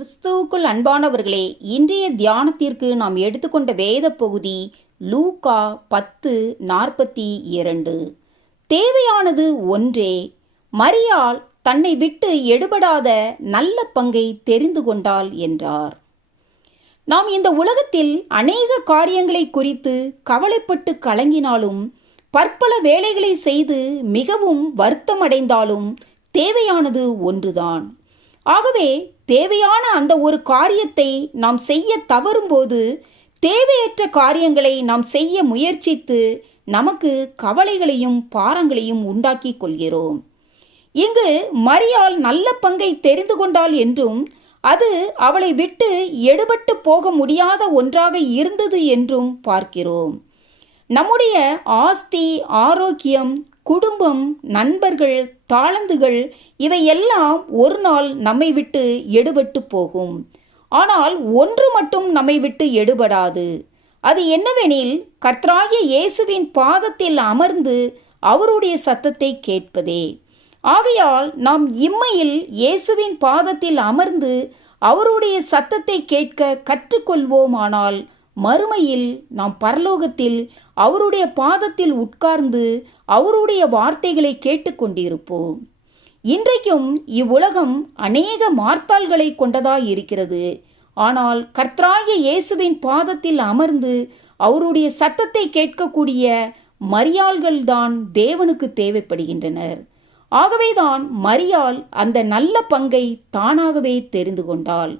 கிறிஸ்துவுக்குள் அன்பானவர்களே இன்றைய தியானத்திற்கு நாம் எடுத்துக்கொண்ட வேத பகுதி லூகா பத்து நாற்பத்தி இரண்டு. தேவையானது ஒன்றே மரியாள் தன்னை விட்டு எடுபடாத நல்ல பங்கை தெரிந்து கொண்டாள் என்றார். நாம் இந்த உலகத்தில் அநேக காரியங்களை குறித்து கவலைப்பட்டு கலங்கினாலும் பற்பல வேலைகளை செய்து மிகவும் வருத்தமடைந்தாலும் தேவையானது ஒன்றுதான். ஆகவே தேவையான அந்த ஒரு காரியத்தை நாம் செய்ய தவறும்போது தேவையற்ற காரியங்களை நாம் செய்ய முயற்சித்து நமக்கு கவலைகளையும் பாரங்களையும் உண்டாக்கிக் கொள்கிறோம். இங்கு மரியாள் நல்ல பங்கை தெரிந்து கொண்டாள் என்றும் அது அவளை விட்டு எடுபட்டு போக முடியாத ஒன்றாக இருந்தது என்றும் பார்க்கிறோம். நம்முடைய ஆஸ்தி ஆரோக்கியம் குடும்பம் நண்பர்கள் தாளந்துகள் இவையெல்லாம் ஒரு நாள் நம்மை விட்டு எடுபட்டு போகும். ஆனால் ஒன்று மட்டும் நம்மை விட்டு எடுபடாது. அது என்னவெனில் கர்த்தராகிய இயேசுவின் பாதத்தில் அமர்ந்து அவருடைய சத்தத்தை கேட்பதே. ஆகையால் நாம் இம்மையில் இயேசுவின் பாதத்தில் அமர்ந்து அவருடைய சத்தத்தை கேட்க கற்றுக்கொள்வோமானால் மறுமையில் நாம் பரலோகத்தில் அவருடைய பாதத்தில் உட்கார்ந்து அவருடைய வார்த்தைகளை கேட்டுக்கொண்டிருப்போம். இன்றைக்கும் இவ்வுலகம் அநேக மார்த்தாள்களை கொண்டதாய் இருக்கிறது. ஆனால் கர்த்தராய இயேசுவின் பாதத்தில் அமர்ந்து அவருடைய சத்தத்தை கேட்கக்கூடிய மரியாள்கள்தான் தேவனுக்கு தேவைப்படுகின்றனர். ஆகவேதான் மரியாள் அந்த நல்ல பங்கை தானாகவே தெரிந்து கொண்டாள்.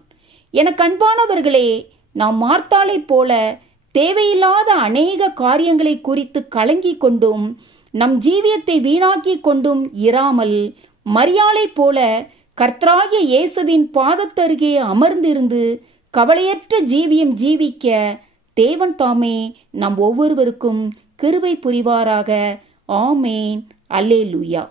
எனக்கு அன்பானவர்களே நாம் மார்த்தாளைப் போல தேவையில்லாத அநேக காரியங்களை குறித்து கலங்கிக் கொண்டும் நம் ஜீவியத்தை வீணாக்கி கொண்டும் இராமல் மரியாளைப் போல கர்த்தராகிய இயேசுவின் பாதத்தருகே அமர்ந்திருந்து கவலையற்ற ஜீவியம் ஜீவிக்க தேவன் தாமே நம் ஒவ்வொருவருக்கும் கிருவை புரிவாராக. ஆமேன். அல்லேலூயா.